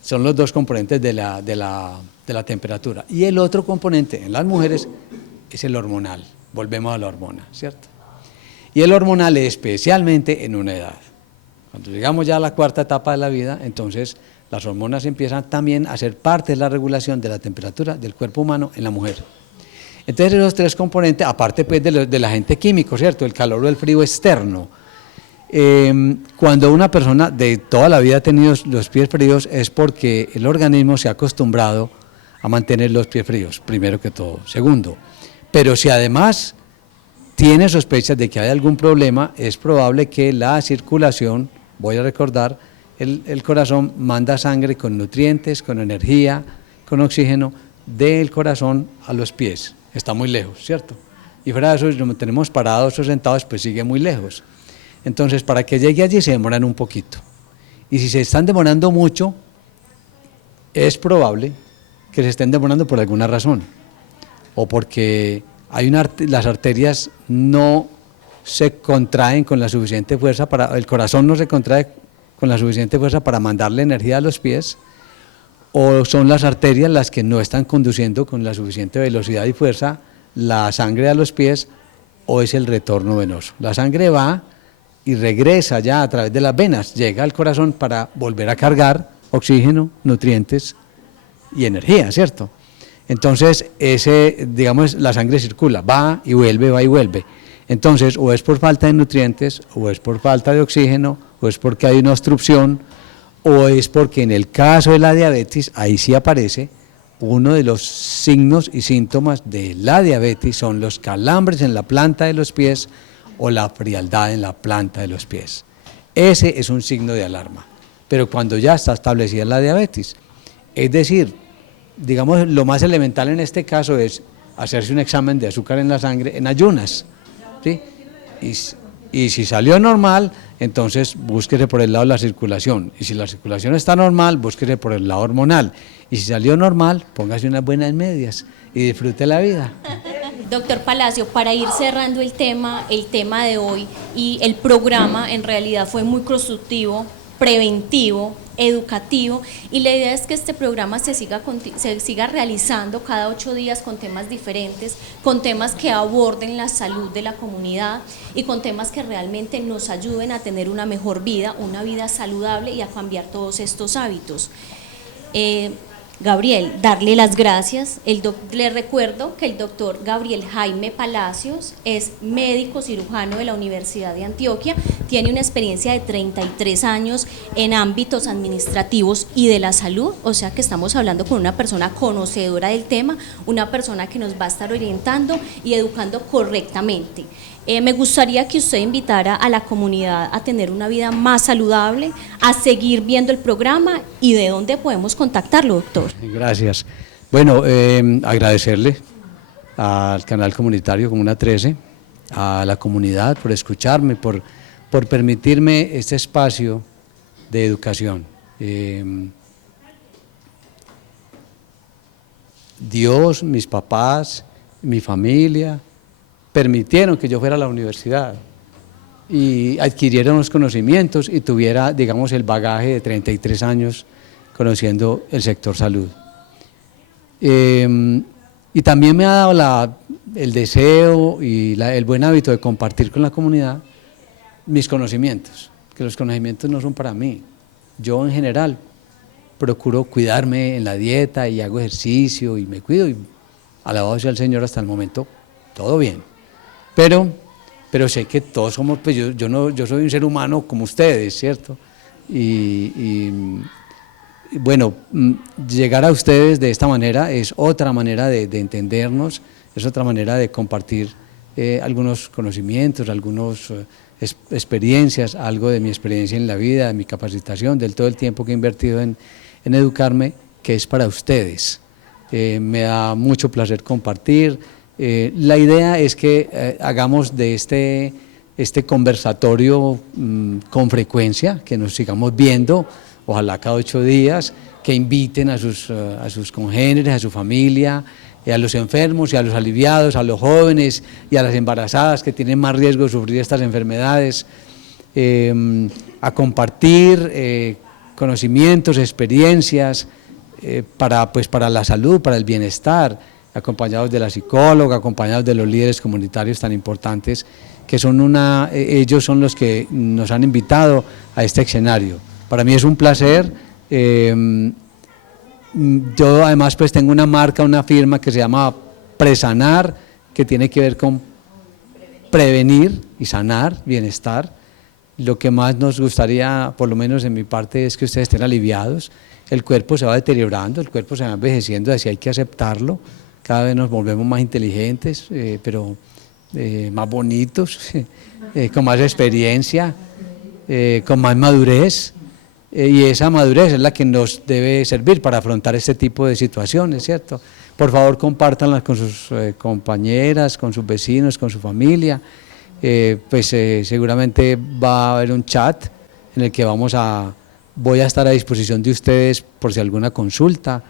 Son los dos componentes de la temperatura. Y el otro componente en las mujeres es el hormonal. Volvemos a la hormona, ¿cierto? Y el hormonal especialmente en una edad. Cuando llegamos ya a la cuarta etapa de la vida, entonces las hormonas empiezan también a ser parte de la regulación de la temperatura del cuerpo humano en la mujer. Entonces esos tres componentes, aparte pues del agente químico, ¿cierto? El calor o el frío externo. Cuando una persona de toda la vida ha tenido los pies fríos es porque el organismo se ha acostumbrado a mantener los pies fríos, primero que todo. Segundo, pero si además tiene sospechas de que hay algún problema, es probable que la circulación, voy a recordar, el corazón manda sangre con nutrientes, con energía, con oxígeno, del corazón a los pies. Está muy lejos, ¿cierto? Y fuera de eso, si nos tenemos parados o sentados, pues sigue muy lejos. Entonces, para que llegue allí se demoran un poquito. Y si se están demorando mucho, es probable que se estén demorando por alguna razón. O porque las arterias no se contraen con la suficiente fuerza, el corazón no se contrae con la suficiente fuerza para mandarle energía a los pies, o son las arterias las que no están conduciendo con la suficiente velocidad y fuerza la sangre a los pies, o es el retorno venoso. La sangre va y regresa ya a través de las venas, llega al corazón para volver a cargar oxígeno, nutrientes y energía, ¿cierto? Entonces, digamos, la sangre circula, va y vuelve. Entonces, o es por falta de nutrientes, o es por falta de oxígeno, o es porque hay una obstrucción, o es porque en el caso de la diabetes, ahí sí aparece, uno de los signos y síntomas de la diabetes son los calambres en la planta de los pies o la frialdad en la planta de los pies. Ese es un signo de alarma, pero cuando ya está establecida la diabetes, es decir, digamos, lo más elemental en este caso es hacerse un examen de azúcar en la sangre en ayunas, ¿sí? Y si salió normal, entonces búsquese por el lado de la circulación. Y si la circulación está normal, búsquese por el lado hormonal. Y si salió normal, póngase unas buenas medias y disfrute la vida. Doctor Palacio, para ir cerrando el tema de hoy, y el programa en realidad fue muy constructivo, preventivo, educativo, y la idea es que este programa se siga realizando cada 8 días con temas diferentes, con temas que aborden la salud de la comunidad y con temas que realmente nos ayuden a tener una mejor vida, una vida saludable y a cambiar todos estos hábitos. Gabriel, darle las gracias. Le recuerdo que el doctor Gabriel Jaime Palacios es médico cirujano de la Universidad de Antioquia, tiene una experiencia de 33 años en ámbitos administrativos y de la salud, o sea que estamos hablando con una persona conocedora del tema, una persona que nos va a estar orientando y educando correctamente. Me gustaría que usted invitara a la comunidad a tener una vida más saludable, a seguir viendo el programa y de dónde podemos contactarlo, doctor. Gracias. Bueno, agradecerle al canal comunitario Comuna 13, a la comunidad por escucharme, por permitirme este espacio de educación. Dios, mis papás, mi familia, permitieron que yo fuera a la universidad y adquiriera unos conocimientos y tuviera, digamos, el bagaje de 33 años conociendo el sector salud. Y también me ha dado el deseo y el buen hábito de compartir con la comunidad mis conocimientos, que los conocimientos no son para mí. Yo en general procuro cuidarme en la dieta y hago ejercicio y me cuido y alabado sea el Señor, hasta el momento todo bien. Pero sé que todos somos, pues yo soy un ser humano como ustedes, ¿cierto? Y bueno, llegar a ustedes de esta manera es otra manera de entendernos, es otra manera de compartir algunos conocimientos, algunas experiencias, algo de mi experiencia en la vida, de mi capacitación, del todo el tiempo que he invertido en educarme, que es para ustedes. Me da mucho placer compartir. La idea es que hagamos de este conversatorio con frecuencia, que nos sigamos viendo, ojalá cada 8 días, que inviten a sus congéneres, a su familia, a los enfermos y a los aliviados, a los jóvenes y a las embarazadas que tienen más riesgo de sufrir estas enfermedades, a compartir conocimientos, experiencias para la salud, para el bienestar, acompañados de la psicóloga, acompañados de los líderes comunitarios tan importantes que son ellos son los que nos han invitado a este escenario. Para mí es un placer. Yo además pues tengo una marca, una firma que se llama Presanar, que tiene que ver con prevenir y sanar, bienestar. Lo que más nos gustaría, por lo menos en mi parte, es que ustedes estén aliviados. El cuerpo se va deteriorando, el cuerpo se va envejeciendo, así hay que aceptarlo. Cada vez nos volvemos más inteligentes, pero más bonitos, con más experiencia, con más madurez. Y esa madurez es la que nos debe servir para afrontar este tipo de situaciones, ¿cierto? Por favor, compártanlas con sus compañeras, con sus vecinos, con su familia. Seguramente va a haber un chat en el que voy a estar a disposición de ustedes por si alguna consulta.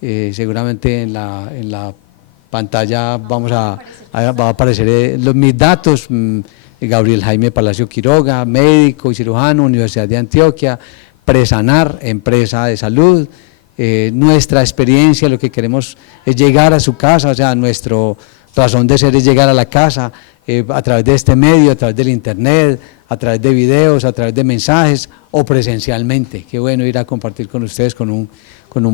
Seguramente en la pantalla va a aparecer mis datos. Gabriel Jaime Palacio Quiroga, médico y cirujano, Universidad de Antioquia. Presanar, empresa de salud. Nuestra experiencia, lo que queremos es llegar a su casa, o sea, nuestra razón de ser es llegar a la casa a través de este medio, a través del internet, a través de videos, a través de mensajes o presencialmente. Qué bueno ir a compartir con ustedes con un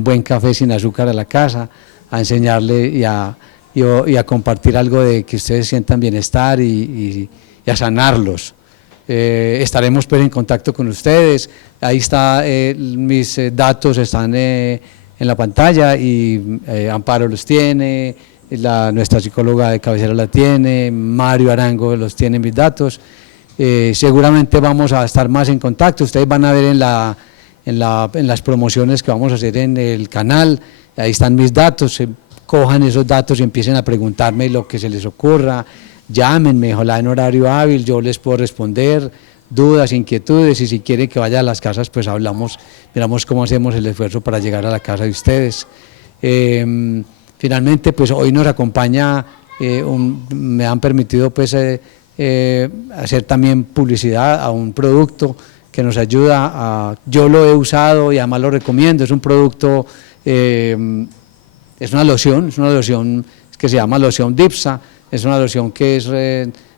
buen café sin azúcar a la casa, a enseñarle y a compartir algo de que ustedes sientan bienestar y a sanarlos. Estaremos pues en contacto con ustedes. Ahí está, mis datos están en la pantalla y Amparo los tiene, nuestra psicóloga de cabecera la tiene, Mario Arango los tiene mis datos. Seguramente vamos a estar más en contacto. Ustedes van a ver en las promociones que vamos a hacer en el canal, ahí están mis datos. Cojan esos datos y empiecen a preguntarme lo que se les ocurra. Llámenme, ojalá en horario hábil, yo les puedo responder dudas, inquietudes, y si quieren que vaya a las casas, pues miramos cómo hacemos el esfuerzo para llegar a la casa de ustedes. Finalmente, pues hoy nos acompaña, me han permitido pues hacer también publicidad a un producto que nos ayuda yo lo he usado y además lo recomiendo. Es un producto, es una loción que se llama loción Dipsa. Es una loción que es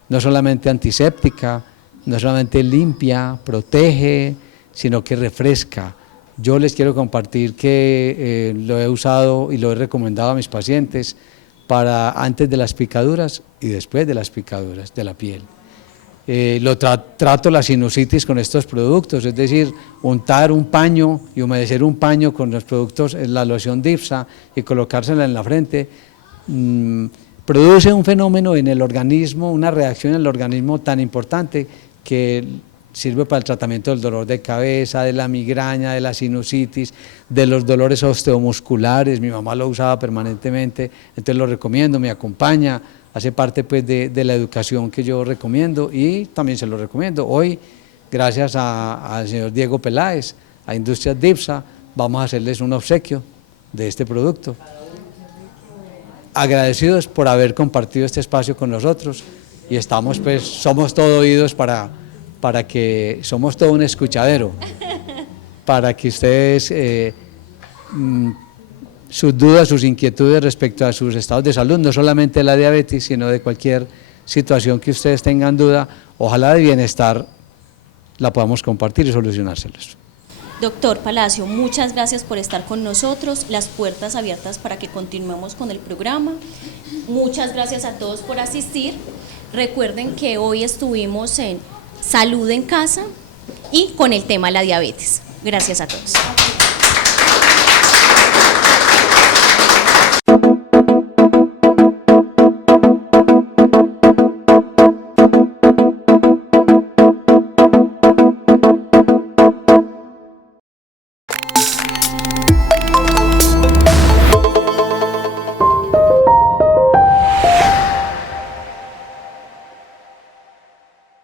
no solamente antiséptica, no solamente limpia, protege, sino que refresca. Yo les quiero compartir que lo he usado y lo he recomendado a mis pacientes para antes de las picaduras y después de las picaduras de la piel. Trato la sinusitis con estos productos, es decir, untar un paño y humedecer un paño con los productos, la loción Dipsa, y colocársela en la frente. Produce un fenómeno en el organismo, una reacción en el organismo tan importante que sirve para el tratamiento del dolor de cabeza, de la migraña, de la sinusitis, de los dolores osteomusculares. Mi mamá lo usaba permanentemente, entonces lo recomiendo, me acompaña, hace parte pues de la educación que yo recomiendo y también se lo recomiendo. Hoy, gracias al señor Diego Peláez, a Industrias Dipsa, vamos a hacerles un obsequio de este producto. Agradecidos por haber compartido este espacio con nosotros y estamos pues, somos todo oídos somos todo un escuchadero, para que ustedes, sus dudas, sus inquietudes respecto a sus estados de salud, no solamente de la diabetes, sino de cualquier situación que ustedes tengan duda, ojalá de bienestar, la podamos compartir y solucionárselos. Doctor Palacio, muchas gracias por estar con nosotros, las puertas abiertas para que continuemos con el programa. Muchas gracias a todos por asistir. Recuerden que hoy estuvimos en Salud en Casa y con el tema de la diabetes. Gracias a todos.